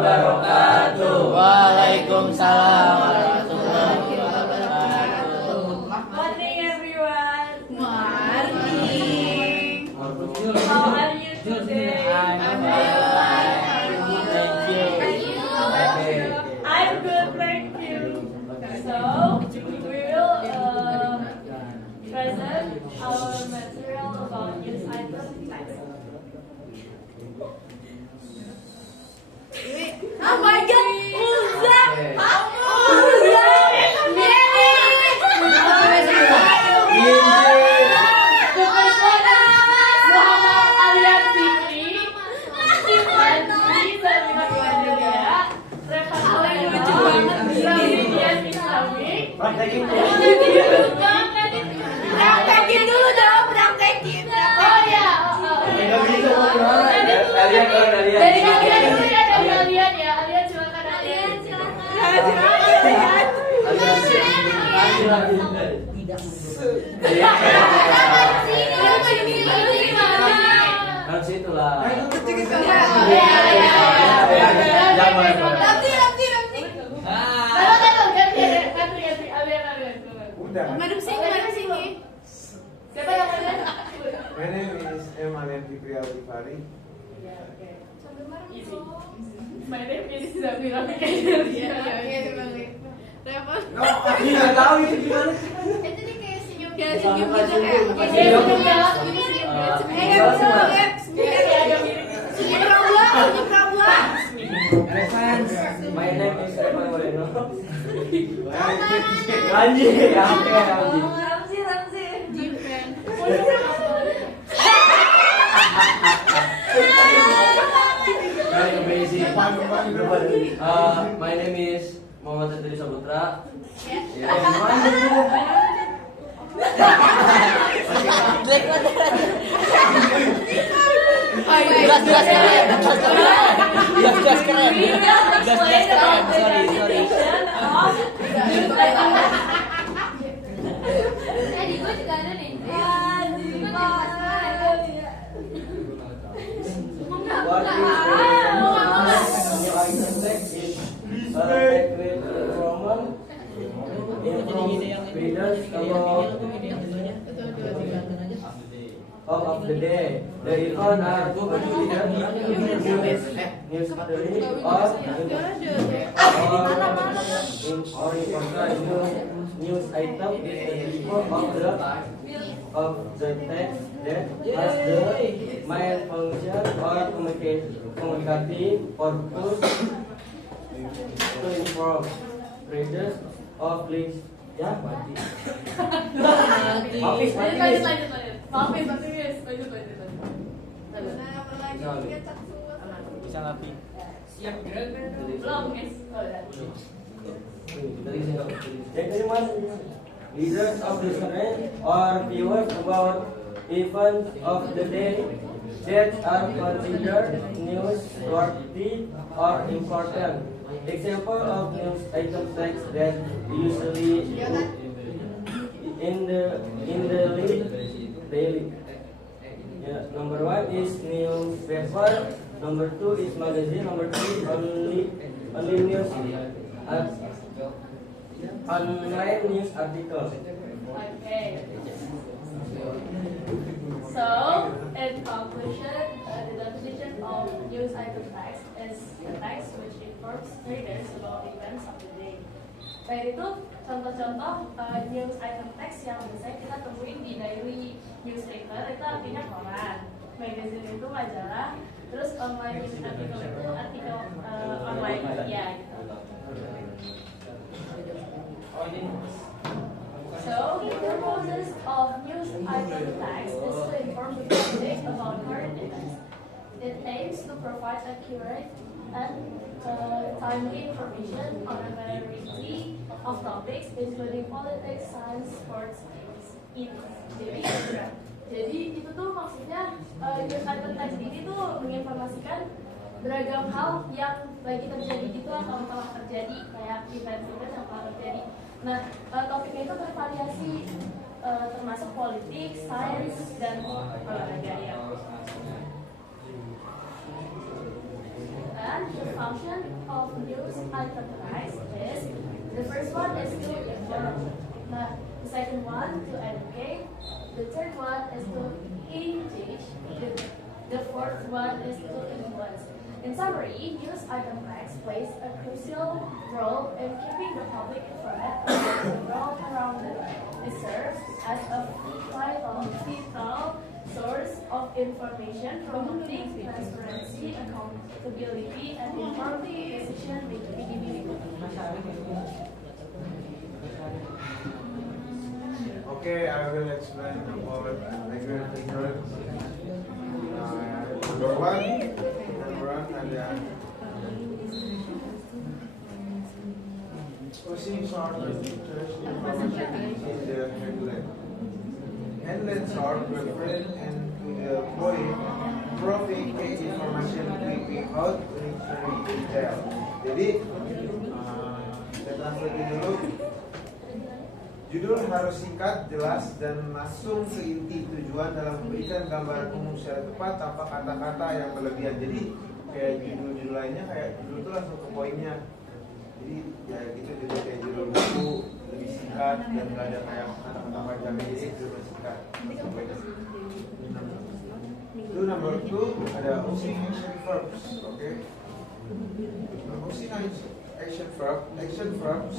wabarakatuh. Waalaikumsalam warahmatullahi wabarakatuh. Morning everyone. Morning. How are you today? I'm fine. Thank you. I'm good, thank you. So we will present our material about news item text. Oh my God, Uza, Muhammad Alian Fikri, Ifandi, Sabina Fiandelia, Rehan Alian Islamik. praktekin dulu dong, praktekin. Oh ya, dari kalian dulu ya, dari Alian ya, Alian silakan Alian. Kan situ lah. Madam sini. Siapa yang kalian? My name is M. Alian Fikri Alifari. Easy. My name is Zabira Fikri. Aku nggak tahu itu gimana sih. Kayak senyum gitu Oke, kayak. udah galak. Senyum Prabowo. My name is Revan Moreno. Anjir, ya oke anjir. My name is Muhammad Adri Saputra. Jelas keren. Of the day, the event are considered news story or important news item is the of the text that has the main function or communicating purpose to inform readers of links. Ya, mati. Habis. Bisa ngapain? Siap belum guys? Jadi mas, leaders of the student or viewers about events of the day that are considered newsworthy or important. Example of news item text that usually in the daily. Yeah, number 1 is newspaper, number 2 is magazine, number 3 only news online news article. Okay. So, in conclusion, the definition of news item text is the text which informs readers about events of the day. Baik, itu contoh-contoh news item text yang biasanya kita temuin di diary newspaper, itu artinya koran. Magazine itu majalah, terus online news article itu artikel online ya gitu. So, the purposes of news item text is to inform the public about current events. It aims to provide accurate and timely information on a variety of topics, including politics, science, sports, and Jadi itu tuh maksudnya news item text ini tuh menginformasikan beragam hal yang lagi terjadi gitu atau telah terjadi, kayak event-event yang telah terjadi. Nah, topiknya itu bervariasi, termasuk politik, sains, dan olahraga ya. And the function of use itemize is the first one is to inform, the second one to educate, the third one is to engage, the fourth one is to influence. In summary, use itemize plays a crucial role in keeping the public informed about the world around them. It serves as a vital source of information, promoting transparency, accountability, and informed decision making. Okay, I will explain about language ignorance. Number one ada pushing short pictures in the headline. Headlines are referred and to the point providing information without necessary detail. Jadi, saya translate dulu. Judul harus singkat, jelas, dan langsung ke inti tujuan dalam memberikan gambaran umum secara tepat tanpa kata-kata yang berlebihan. Jadi kayak judul-judul lainnya kayak judul itu langsung ke poinnya. Jadi ya gitu jadi kayak judul buku lebih singkat dan nggak ada kayak kata-kata panjangnya, jadi judul singkat. Itu number 2 ada using action verbs, oke? Using action verbs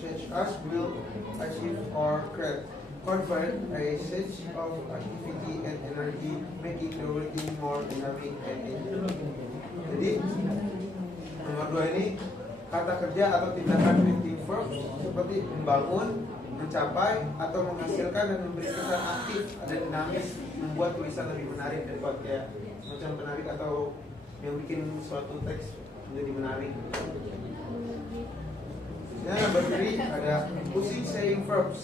such as will, achieve, or convert a sense of activity and energy, making the routine more dynamic and engaging. Jadi nomor 2 ini kata kerja atau tindakan active verbs seperti membangun, mencapai, atau menghasilkan dan memberi kesan aktif dan dinamis, membuat tulisan lebih menarik daripada kayak semacam menarik atau yang bikin suatu teks menjadi menarik. Nah, number 3 ada using saying verb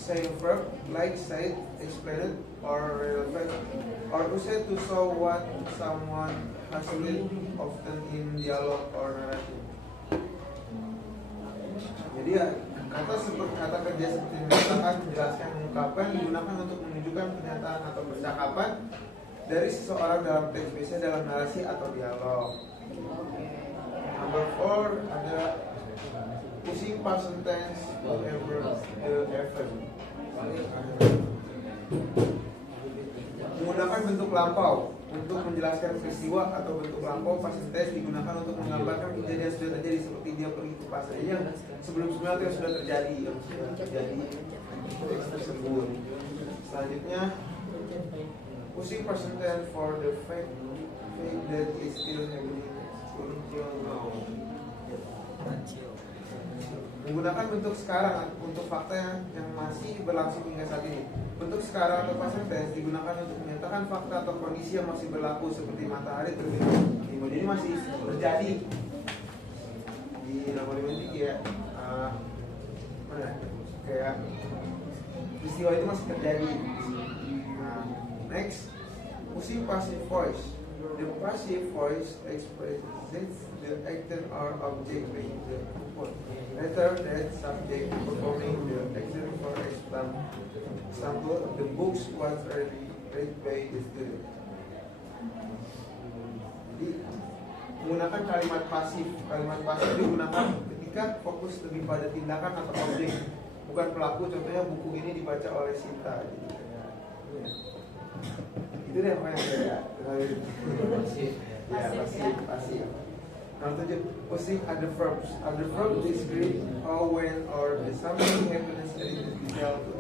like said, explained, or relevant, or used to show what someone has said, often in dialogue or narrative. Jadi ya, kata kerja seperti menyatakan, menjelaskan, mengungkapkan digunakan untuk menunjukkan pernyataan atau percakapan dari seseorang dalam teks, biasanya dalam narasi atau dialog. Number 4 ada using past tense whenever the effort. Menggunakan bentuk lampau untuk menjelaskan peristiwa atau bentuk lampau past tense digunakan untuk menggambarkan kejadian sudah terjadi, seperti dia pergi ke pasar yang sebelum-sebelumnya yang sudah terjadi teks tersebut. Selanjutnya using past tense for the fact that is still happening until now. Menggunakan bentuk sekarang untuk fakta yang masih berlangsung hingga saat ini. Bentuk sekarang atau past tense digunakan untuk menyatakan fakta atau kondisi yang masih berlaku, seperti matahari terbit. Jadi masih terjadi. Di nomor 5 ini kayak peristiwa itu masih terjadi. Next, using passive voice. The passive voice expresses the action or object being the purpose, rather than subject performing the action. For example, the books was already read by the student. Jadi menggunakan kalimat pasif digunakan ketika fokus lebih pada tindakan atau objek, bukan pelaku. Contohnya buku ini dibaca oleh Sinta. Itu deh apa yang saya pasif. Nomor 7, using other verbs. Other verbs describe how, when, or the something happens in detail to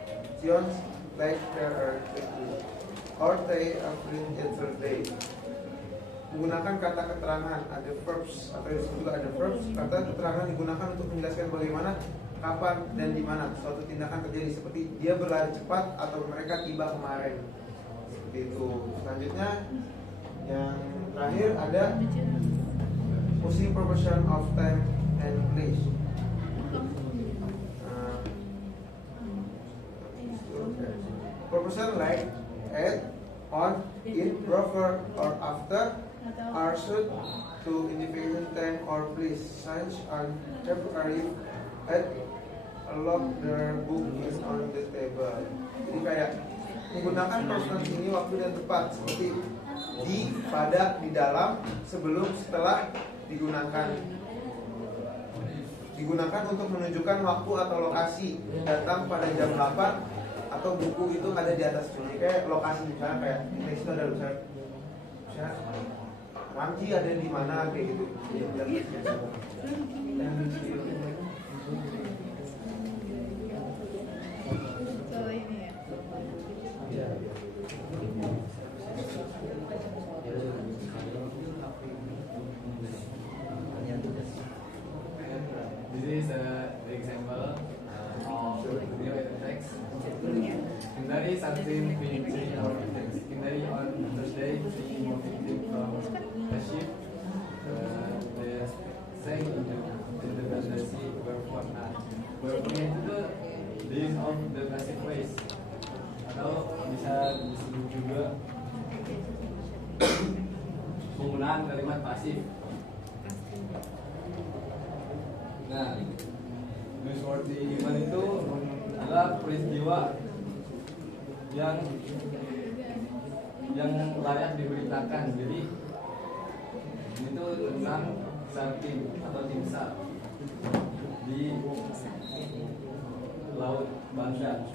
actions like there are or they are bring yesterday. Menggunakan kata keterangan, ada verbs atau disebut juga ada verbs. Kata keterangan digunakan untuk menjelaskan bagaimana, kapan, dan di mana suatu tindakan terjadi, seperti dia berlari cepat atau mereka tiba kemarin. Itu. Selanjutnya yang terakhir ada using proportion of time and place. Proportion like at, on, in, before, or after are suited to individual time or place. Such an temporary at along their book is on the table. Jadi kayak menggunakan proportion ini waktu dan tepat, seperti di, pada, di dalam, sebelum, setelah digunakan. Digunakan untuk menunjukkan waktu atau lokasi, datang pada jam 8 atau buku itu ada di atas. Jadi kayak lokasi, misalnya kayak di teks itu ada misalnya Ramji ada di mana kayak gitu. So ini ya. This is the example of video item text. Hindari something between our text. Hindari on Thursday, the moving from the ship. The saying in the Bandasi wherefore wherefore itu the use of the passive voice, atau bisa disebut juga penggunaan kalimat pasif. Nah, newsworthy event itu adalah peristiwa yang layak diberitakan. Jadi itu tentang SAR-tim atau tim SAR di Laut Banda.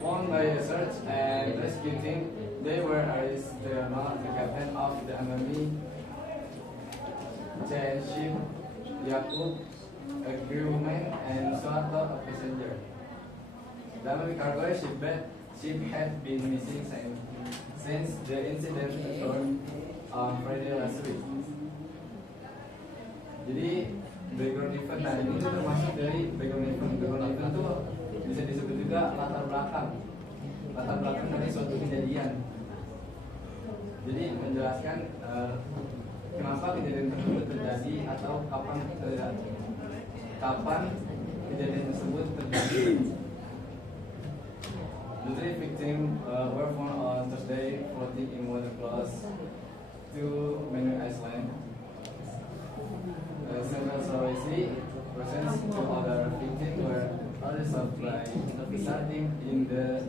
Found by a search and rescue team, they were arrested. The captain of the enemy ship, Yakub, a crewman, and Suharto, a passenger. The American cargo ship had been missing since the incident occurred on Friday last week. Jadi background event, nah ini termasuk dari background event. Background event itu bisa disebut juga latar belakang dari suatu kejadian. Jadi menjelaskan kenapa kejadian tersebut terjadi atau kapan kejadian tersebut terjadi. The three victims were found on Thursday floating in water close to Manu Island. Several survivors, two other victims were resolved by starting in the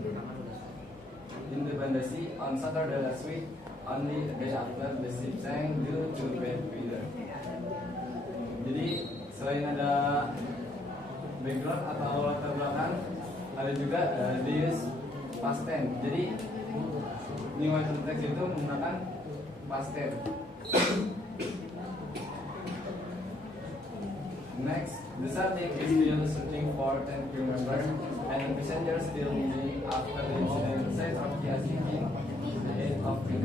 Bandasi on Saturday last week, only a day after the ship sank due to bad weather. Jadi selain ada background atau latar belakang, ada juga this past tense. Jadi new item text itu menggunakan past tense. Next, the subject is still searching for 10 crew members and the passenger still missing after the incident. Size of the sinking the head of the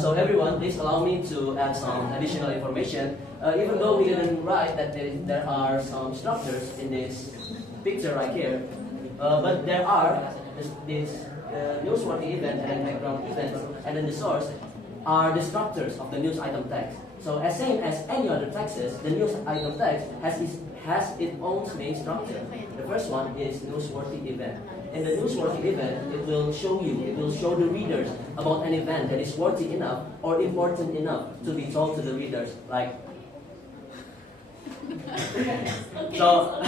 So everyone, please allow me to add some additional information. Even though we didn't write that there are some structures in this picture right here, but there are this newsworthy event and background event, and then the source are the structures of the news item text. So as same as any other texts, the news item text has its own main structure. The first one is newsworthy event. In the newsworthy event, it will show the readers about an event that is worthy enough or important enough to be told to the readers. Like, so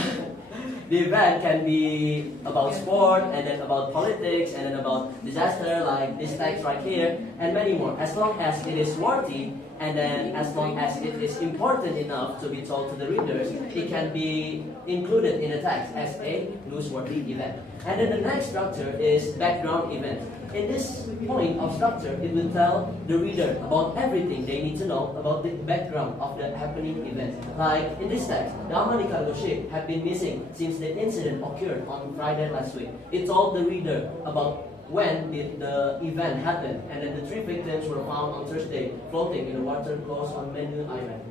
the event can be about sport, and then about politics, and then about disaster, like this text right here, and many more. As long as it is worthy, and then as long as it is important enough to be told to the readers, it can be included in the text as a newsworthy event. And then the next structure is background event. In this point of structure, it will tell the reader about everything they need to know about the background of the happening event. Like in this text, the Amani cargo ship had been missing since the incident occurred on Friday last week. It told the reader about when did the event happen, and then the three victims were found on Thursday floating in the water close on Manu Island.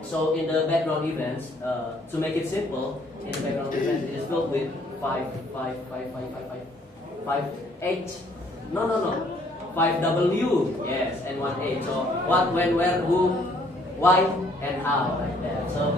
So in the background events, to make it simple, in the background event it is filled with 5W, yes, and 1H. So what, when, where, who, why, and how, like that. So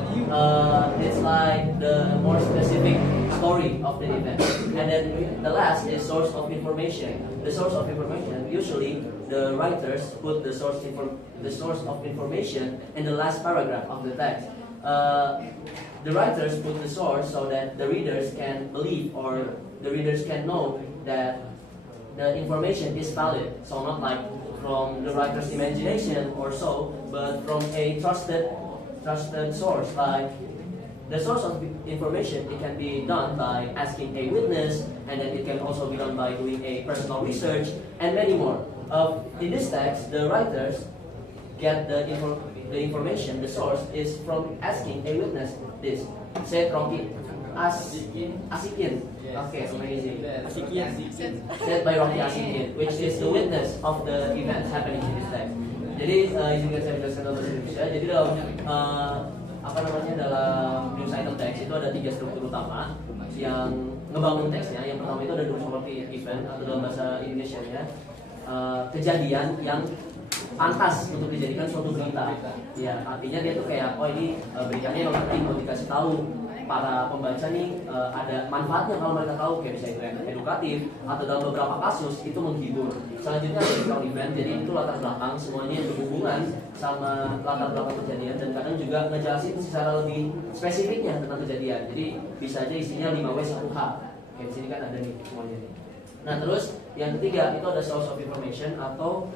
it's like the more specific story of the event. And then the last is source of information. The source of information, usually the writers put the source of information in the last paragraph of the text. the writers put the source so that the readers can believe or the readers can know that the information is valid. So not like from the writer's imagination or so, but from a trusted source. Like the source of information, it can be done by asking a witness, and then it can also be done by doing a personal research, and many more. In this text, the writers get the information, the source is from asking a witness. This said Rocky Asikin. Okay, amazing. Said by Rocky Asikin, which is the witness of the events happening in this text. Jadi izinkan saya jelaskan dalam bahasa Indonesia. Jadi dalam dalam news item text itu ada 3 struktur utama yang ngebangun teksnya. Yang pertama itu ada seperti event atau dalam bahasa Indonesia-nya kejadian yang pantas untuk dijadikan suatu berita. Ya, artinya dia tuh kayak, oh ini beritanya yang penting untuk dikasih tahu para pembaca nih ada manfaatnya kalau mereka tahu, kayak bisa itu yang edukatif atau dalam beberapa kasus itu menghibur. Selanjutnya ada background event, jadi itu latar belakang semuanya yang berhubungan sama latar belakang kejadian dan kadang juga ngejelasin secara lebih spesifiknya tentang kejadian. Jadi bisa aja isinya 5W 1H. Kayak di sini kan ada nih semuanya nih. Nah terus yang ketiga itu ada source of information atau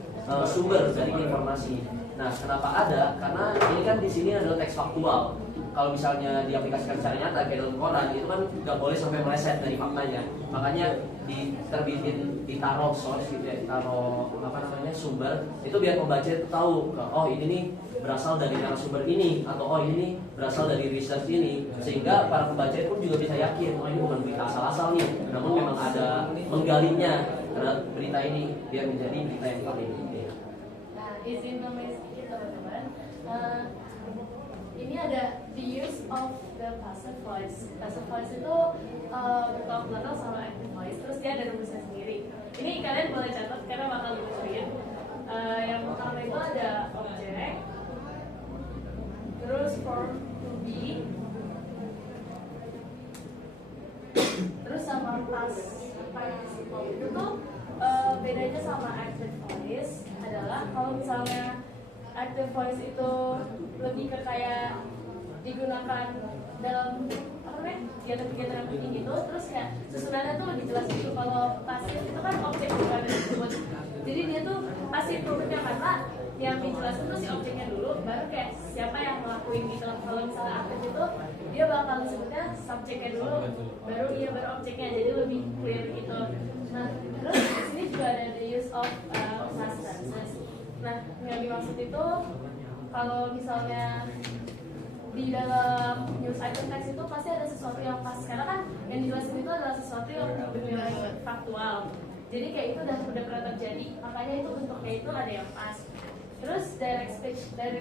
sumber dari informasi. Nah kenapa ada? Karena ini kan di sini adalah teks faktual. Kalau misalnya diaplikasikan secara nyata kayak dalam koran itu kan nggak boleh sampai meleset dari faktanya. Makanya ditaruh source gitu ya, ditaruh sumber itu biar pembaca itu tahu, oh ini nih berasal dari narasumber ini atau oh ini nih berasal dari research ini, sehingga para pembaca pun juga bisa yakin oh ini bukan berita asal-asal nih, namun memang ada menggalinya terhadap berita ini biar menjadi berita yang valid. Nah, izin namanya sedikit teman-teman. Ini ada the use of the passive voice. Passive voice itu bertolak belakang sama active voice. Terus dia ada rumusnya sendiri. Ini kalian boleh catat karena bakal diusulin. Yang pertama itu ada object, terus form to be, terus sama past participle. Itu tuh bedanya sama active voice adalah kalau misalnya active voice itu lebih ke kayak digunakan dalam kegiatan-kegiatan yang penting gitu, terus kayak susunannya tuh lebih jelas gitu. Kalau pasif itu kan objek bukan disebut, jadi dia tuh pasif produknya karena yang dijelasin tuh si objeknya dulu, baru kayak siapa yang ngelakuin gitu. Kalau misalnya aktif itu dia bakal disebutnya subjeknya dulu, baru objeknya, jadi lebih clear gitu. Nah terus di sini juga ada the use of past tenses. Nah, yang dimaksud itu kalau misalnya di dalam news item text itu pasti ada sesuatu yang pas, karena kan yang dijelasin itu adalah sesuatu yang bernilai faktual. Jadi kayak itu udah pernah terjadi, makanya itu bentuknya itu ada yang pas. Terus direct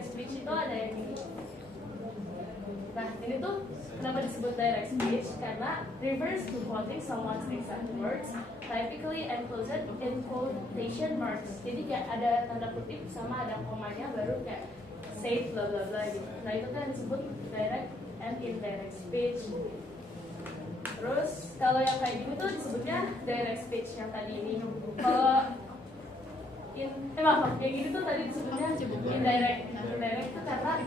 speech itu ada yang ini. Nah, ini tuh kenapa disebut direct speech? Karena refers to quoting someone's exact words, typically enclosed in quotation marks. Jadi kayak ada tanda kutip sama ada komanya, baru kayak say bla bla bla gitu. Nah itu kan disebut direct and indirect speech. Terus kalau yang kayak gini tuh disebutnya direct speech yang tadi ini. Kalau kayak gini tuh tadi disebutnya indirect. Indirect itu karena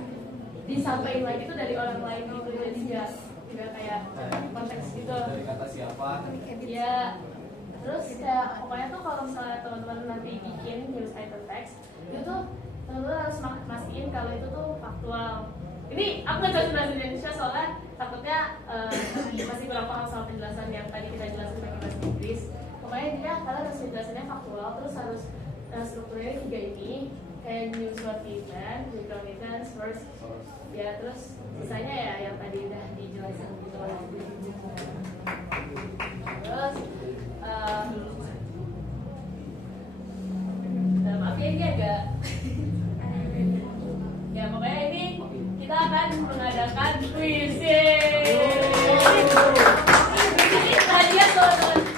disampaikan lagi itu dari orang lain gitu, jadi ya juga kayak konteks gitu. Dari kata siapa? Ya. Terus kayak pokoknya tuh kalau misalnya teman-teman nanti bikin news item text, itu tuh teman-teman harus mastiin kalau itu tuh faktual. Ini aku nggak jelasin bahasa Indonesia soalnya takutnya masih kurang paham sama penjelasan yang tadi kita jelasin pakai bahasa Inggris. Pokoknya dia kalian harus menjelaskannya faktual, terus harus strukturnya 3 ini. Kayak newsworthy event, background event, source, ya terus sisanya ya yang tadi udah dijelasin gitu lah. Terus maaf ya ini agak ya pokoknya ini kita akan mengadakan quiz. Ini hadiah teman-teman.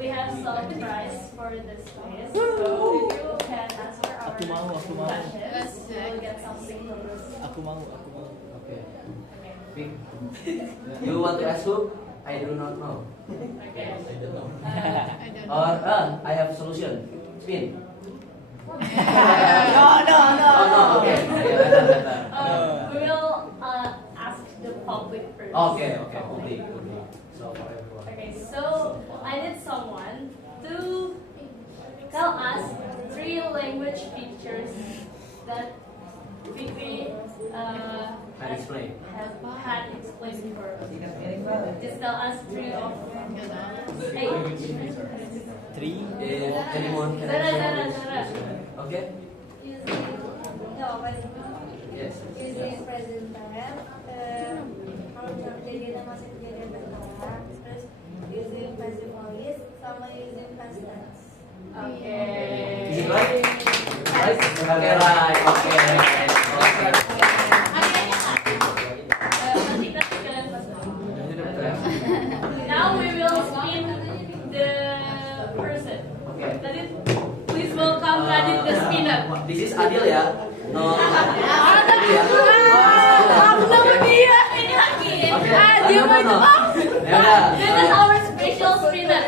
We have some prize for this quiz. So if you can answer our questions, you'll get something from this. Aku mau. Okay. You want to ask who? I do not know. Okay. Or I have solution. Spin. Oh no, okay. Okay, better. We will ask the public first. Okay. Okay. So for everyone. Okay, so I need someone to tell us 3 language features that Vivi Can explain. had explained before. Just tell us 3 of 8. 3. If anyone can Zara. Okay. Yes. Using present time, kalau kejadian masih kejadian sekarang, terus using passive voice sama using past tense. Okay. Is it right? Right? Okay, right. Okay. Nanti kita sekalian pasang. Now we will spin the person. Okay. Nadit, please welcome Nadit the spinner. This is Adil ya. No. Dia ini lagi. Dia mau itu. Ya udah. This is our special spinner.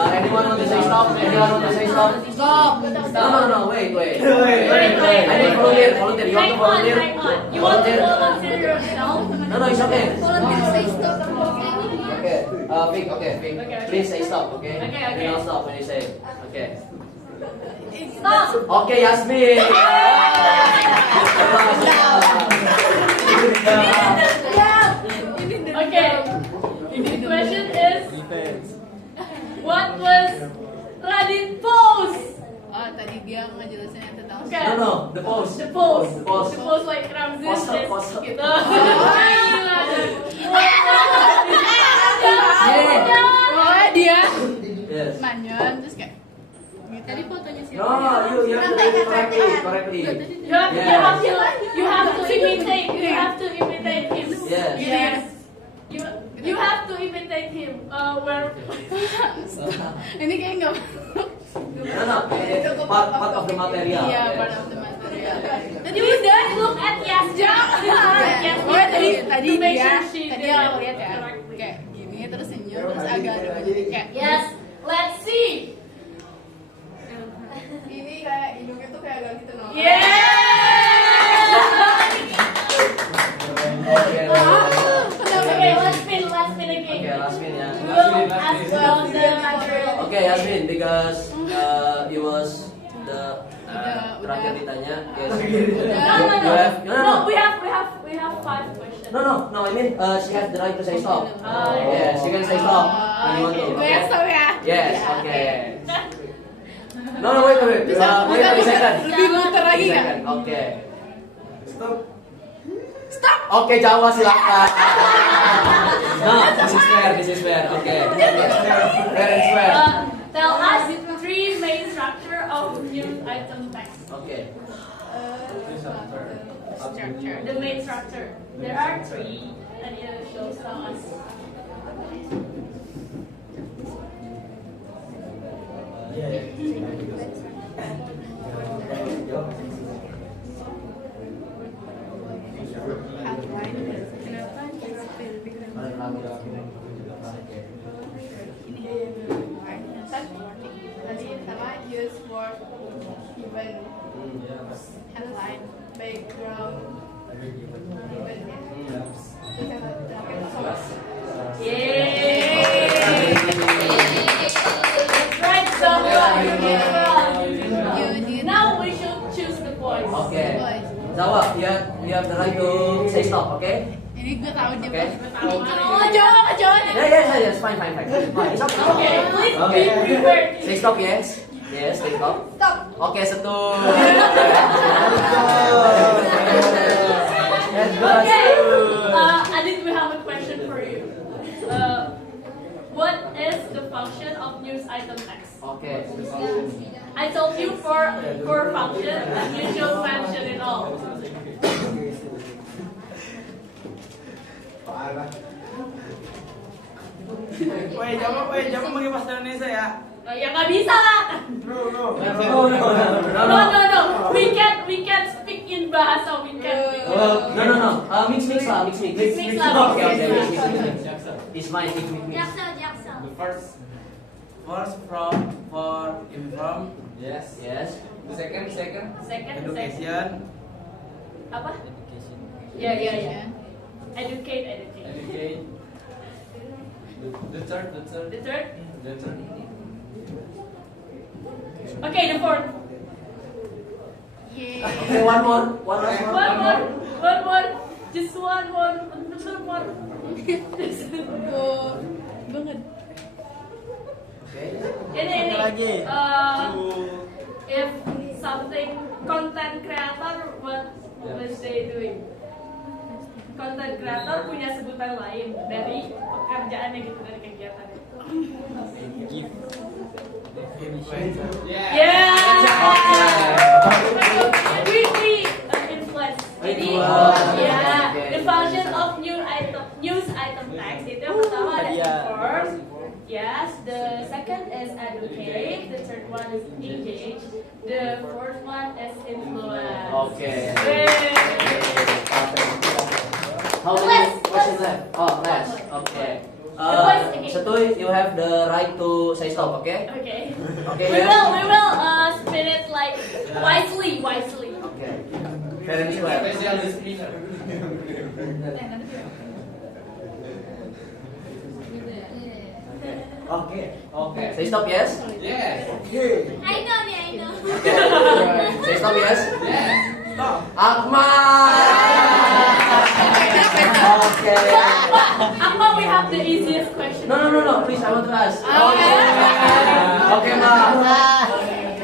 Anyone want to say stop? Anyone want to say stop? Stop. No. Wait. Wait. I need volunteer. You want to volunteer? Hang on. You want to volunteer yourself? No, it's okay. Volunteer say stop. Okay. Vic. Please say stop. Okay. Okay. You know stop when you say. Okay. Stop. Okay, Yasmin. Okay. The question is, what was Radit pose? Oh, tadi dia ngejelasin yang tentang Okay. No. The pose. The pose. The pose. The pose like Ramses Pose. gitu. pokoknya dia Yes. manyon terus kayak tadi fotonya siapa? No, you have to do it correctly. You have to imitate him. Yes. You have to imitate him. Where Ini kayak nggak No. Part of the material. iya Yes. part of the material. tadi udah look at Yasja. Oh tadi To make dia sure she tadi did aku it lihat ya correctly. kayak gini terus senyum terus agak ada kayak Yes, let's see. ini kayak hidungnya tuh kayak agak gitu loh. Yeah. Okay, let's spin again. Okay, last spin ya. We will ask about the material. Okay, Yasmin, because it was the terakhir ditanya. Yes. No. We have 5 questions. No. I mean, she has the right to say stop. Oh, Yes, she can say stop. Anyone to, Gue yang tahu ya. Yes, okay. No, wait. Bisa Wait a second. lebih muter lagi Wait a nggak? second. Okay. Stop. Oke, Jawa silakan. No, this is fair. Okay. Fair and square. Tell us 3 main structure of news item text. Okay. Structure. The main structure. There are 3, and you show us. Outline. Kenapa kita pilih tadi sama use word given headline background given ya. Terus yang terakhir source. Yay! That's right, someone. Now we should choose the voice. Okay. Jawa, you have the right to say stop. Okay. Ini gue tahu dia Okay. Oh Jawa. Yes. Fine. It's okay. Okay, please Okay. be prepared. Say stop, yes. Yes, say stop. Stop. Okay, setul. Yes, Okay. good. Adit, we have a question for you. What is the function of news item text? Okay. I told you for function, and you should mention it all. Jangan pakai bahasa Indonesia ya. Ya nggak bisa lah. No. No. We can speak in bahasa. We can. No. Mix lah. Mix lah. Okay. Mix. It's mine. Mix. Jaksa. The first First for inform. Yes. Yes. Second. Second. Education. Apa? Ya. Educate. Educate. The third. The third. The third. Okay, the fourth. Yay. Okay, one more. One last one. One more. Just one more. Oh, banget. Okay. Ini. Lagi. If something content creator, what was they doing? Content creator punya sebutan lain dari pekerjaannya gitu, dari kegiatannya. Influencer. Yeah. We influence. Jadi, ya, the function of news item text itu yang pertama ada inform. Yes, the second is educate, the third one is engage, the fourth one is influence. Okay. Yay. How many questions left? Oh, last. Okay. Setuy, you have the right to say stop. Okay. Okay. Okay. We Yeah. will spin it like wisely. Okay. Parents left. Specialist speaker. Okay. Okay. Say stop. Yes. Yes. I know. Okay. Say stop. Yes. Yes. Stop. Akmal. Okay. Apa we have the easiest question? No. Please, I want to ask. Okay. Okay, Ma.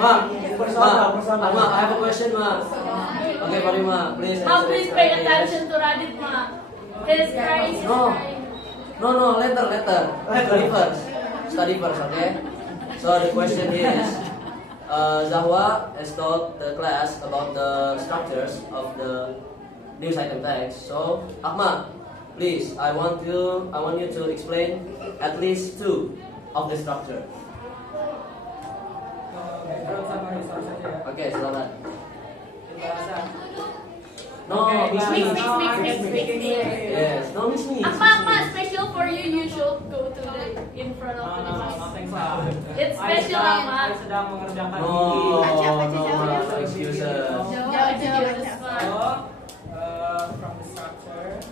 Ma, I have a question, Ma. Okay, sorry, Ma. Please. Ma, answer please it pay correctly, yes. attention to Radit, Ma. His crying. No, later. Study first, okay? So the question is, Zahwa has taught the class about the structures of the news item text. So, Ahmad, please, I want you to explain at least two of the structure. Okay, silakan. No, mix. Yes, no mix. Apa, special for you, you should go to the in front of the device. It's special, Ahmad. Sedang mengerjakan No, Baca. no excuses. Jawab. From the structure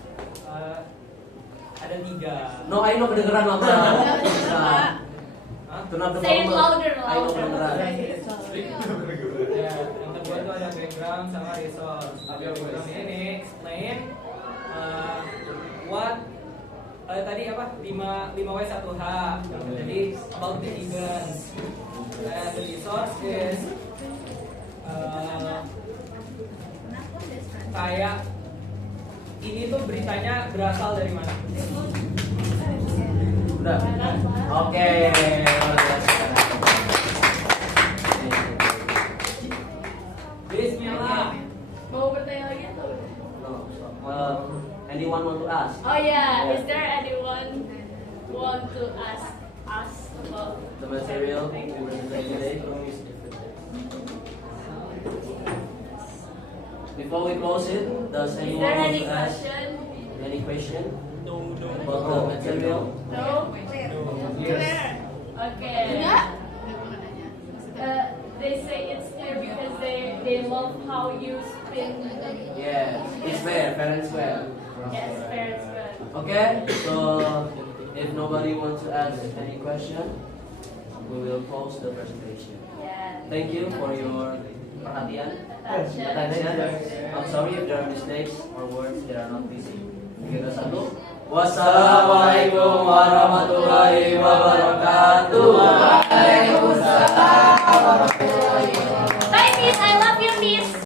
ada 3. No, I know kedengeran Mama. Tunap Say it louder. I know kedengeran. Ya, yang kedua itu ada background sama resource. Background ini explain what tadi apa 5W1H. Jadi about the events. And the resource is kayak ini tuh beritanya berasal dari mana? Udah. Oke. Bismillah. Mau bertanya lagi tuh? No, anyone want to ask? Oh yeah, is there anyone want to ask us about The material we presented today. Before we close it, does Is anyone there want any to ask question? any question No. about the material? No? Yes. Okay. They say it's clear because they love how you spin. Yes, it's fair and square. Yes, fair as well. Okay, so if nobody wants to ask any question, we will close the presentation. Yeah. Thank you for your perhatian. Attention. I'm sorry if there are mistakes or words that are not easy. Kita satu. Wassalamualaikum warahmatullahi wabarakatuh. Bye, kids. I love